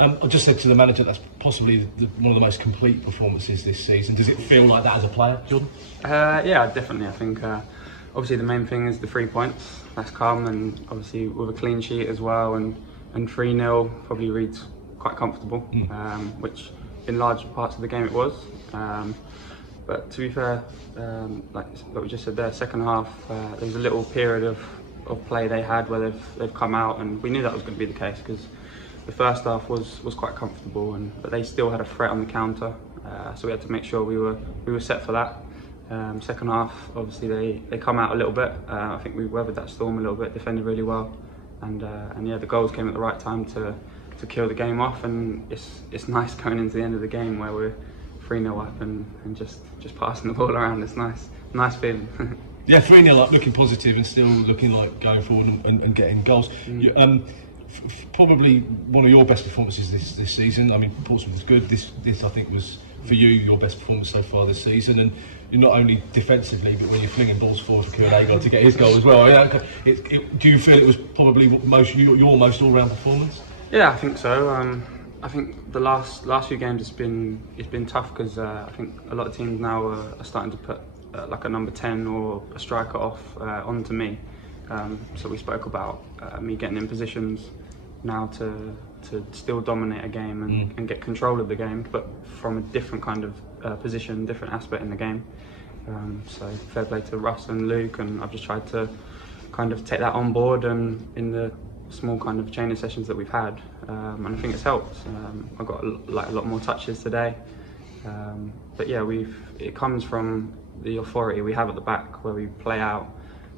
I just said to the manager that's possibly one of the most complete performances this season. Does it feel like that as a player, Jordan? Yeah, definitely. I think obviously the main thing is the 3 points. That's come, and obviously with a clean sheet as well, and 3-0 probably reads quite comfortable, which in large parts of the game it was. But to be fair, like we just said there, second half there was a little period of play they had where they've come out, and we knew that was going to be the case because the first half was quite comfortable, but they still had a threat on the counter, so we had to make sure we were set for that. Second half, obviously they come out a little bit. I think we weathered that storm a little bit, defended really well, and yeah, the goals came at the right time to kill the game off, and it's nice going into the end of the game where we're 3-0 up and just passing the ball around. It's nice feeling. Yeah, 3-0 up, looking positive and still looking like going forward and getting goals. Probably one of your best performances this season. I mean, Portsmouth was good. This I think was for you your best performance so far this season, and you're not only defensively but when you're flinging balls forward for Kieran to get his goal as well. Do you feel it was probably your most all-round performance? Yeah, I think so. I think the last few games it's been tough because I think a lot of teams now are starting to put like a number 10 or a striker off onto me. So we spoke about me getting in positions now to still dominate a game and get control of the game, but from a different kind of position, different aspect in the game. So fair play to Russ and Luke, and I've just tried to kind of take that on board and in the small kind of training sessions that we've had, and I think it's helped. I got a lot more touches today, but yeah, it comes from the authority we have at the back where we play out.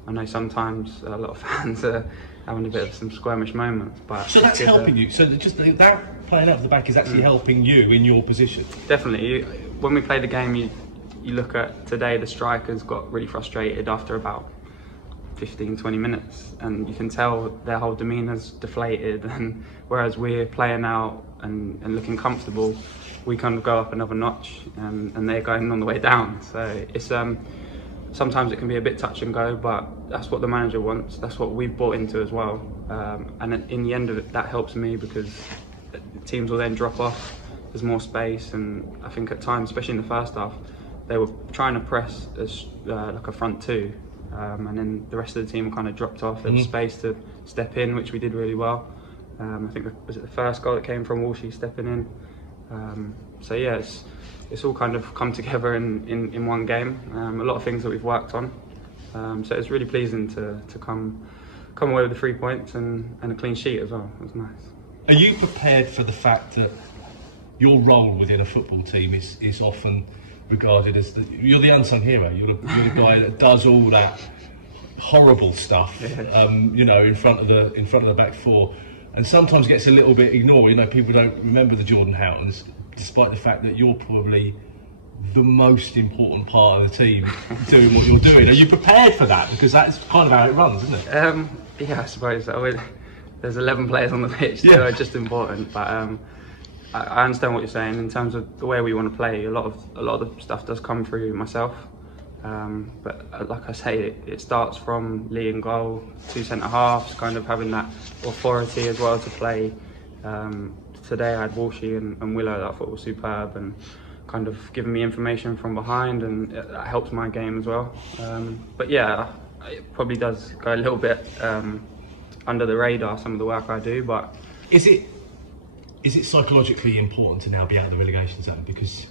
I know sometimes a lot of fans are having a bit of some squirmish moments, but so that's helping you. So just that playing out of the back is actually helping you in your position. Definitely. When we play the game, you look at today, the strikers got really frustrated after about 15-20 minutes, and you can tell their whole demeanour's deflated. And whereas we're playing out and looking comfortable, we kind of go up another notch, and they're going on the way down. So it's sometimes it can be a bit touch and go, but that's what the manager wants. That's what we've bought into as well. And in the end of it, that helps me because teams will then drop off. There's more space, and I think at times, especially in the first half, they were trying to press as like a front two, and then the rest of the team kind of dropped off. There was space to step in, which we did really well. I think was it the first goal that came from Walshy stepping in. So yeah, it's all kind of come together in one game. A lot of things that we've worked on. So it's really pleasing to come away with the 3 points and a clean sheet as well. It was nice. Are you prepared for the fact that your role within a football team is often regarded as you're the unsung hero? You're the guy that does all that horrible stuff, in front of the back four, and sometimes gets a little bit ignored. People don't remember the Jordan Houghtons, despite the fact that you're probably the most important part of the team doing what you're doing. Are you prepared for that? Because that's kind of how it runs, isn't it? Yeah, I suppose. There's 11 players on the pitch that are just important, but I understand what you're saying in terms of the way we want to play. A lot of the stuff does come through myself, but like I say, it starts from Lee and goal, 2 centre halves, kind of having that authority as well to play. Today I had Walshy and Willow that I thought was superb and kind of giving me information from behind, and that helps my game as well. But yeah, it probably does go a little bit under the radar, some of the work I do. But is it psychologically important to now be out of the relegation zone? Because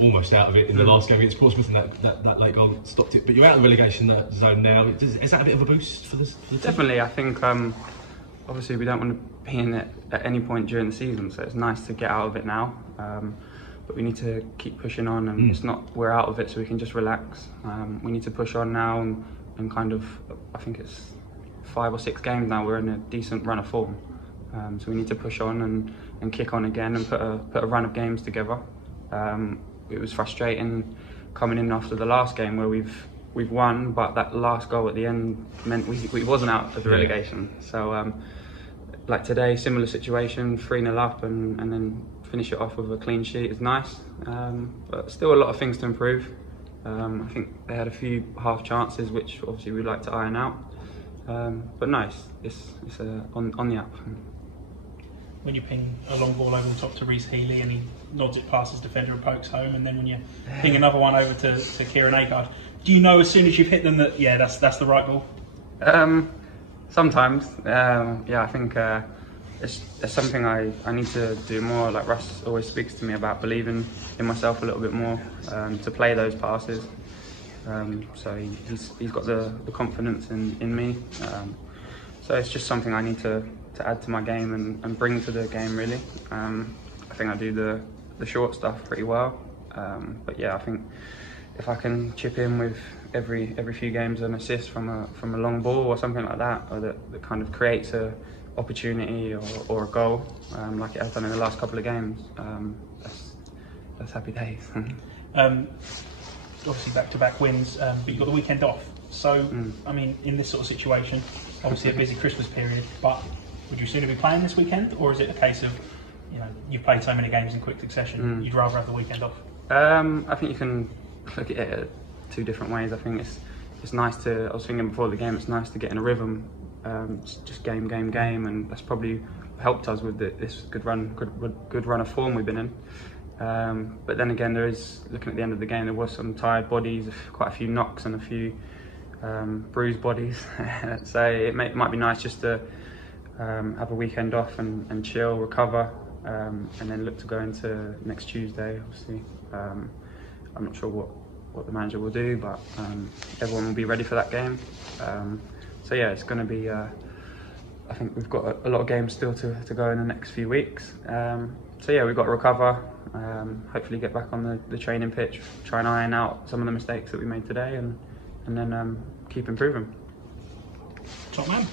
almost out of it in the last game against Portsmouth, and that late goal stopped it. But you're out of the relegation zone now. Is that a bit of a boost for the team? Definitely. I think obviously we don't want to be in it at any point during the season, so it's nice to get out of it now. But we need to keep pushing on, and it's not we're out of it so we can just relax. We need to push on now and kind of, I think it's 5 or 6 games now we're in a decent run of form. So we need to push on and kick on again and put a run of games together. It was frustrating coming in after the last game where we've won, but that last goal at the end meant we wasn't out of the relegation. So like today, similar situation, 3-0 up and then finish it off with a clean sheet is nice. But still a lot of things to improve. I think they had a few half chances which obviously we'd like to iron out. But nice, it's on the up. when you ping a long ball over the top to Reece Healy and he nods it past his defender and pokes home, and then when you ping another one over to Kieran Agard, do you know as soon as you've hit them that that's the right ball? Sometimes, yeah, I think it's something I need to do more. Like Russ always speaks to me about believing in myself a little bit more to play those passes. So he's got the confidence in me. So it's just something I need to add to my game and bring to the game, really. I think I do the short stuff pretty well. But yeah, I think if I can chip in with every few games an assist from a long ball or something like that, or that kind of creates a opportunity or a goal, like it has done in the last couple of games, that's happy days. Obviously back-to-back wins, but you've got the weekend off. So, I mean, in this sort of situation, obviously a busy Christmas period, but would you sooner be playing this weekend, or is it a case of, you've played so many games in quick succession, you'd rather have the weekend off? I think you can look at it two different ways. I think it's nice to, I was thinking before the game, it's nice to get in a rhythm, just game, and that's probably helped us with this good run of form we've been in. But then again, looking at the end of the game, there was some tired bodies, quite a few knocks and a few bruised bodies. So it might be nice just to have a weekend off and chill, recover, and then look to go into next Tuesday. Obviously, I'm not sure what the manager will do, but everyone will be ready for that game. So yeah, it's going to be. I think we've got a lot of games still to go in the next few weeks. So yeah, we've got to recover. Hopefully get back on the training pitch, try and iron out some of the mistakes that we made today, and then keep improving. Top man.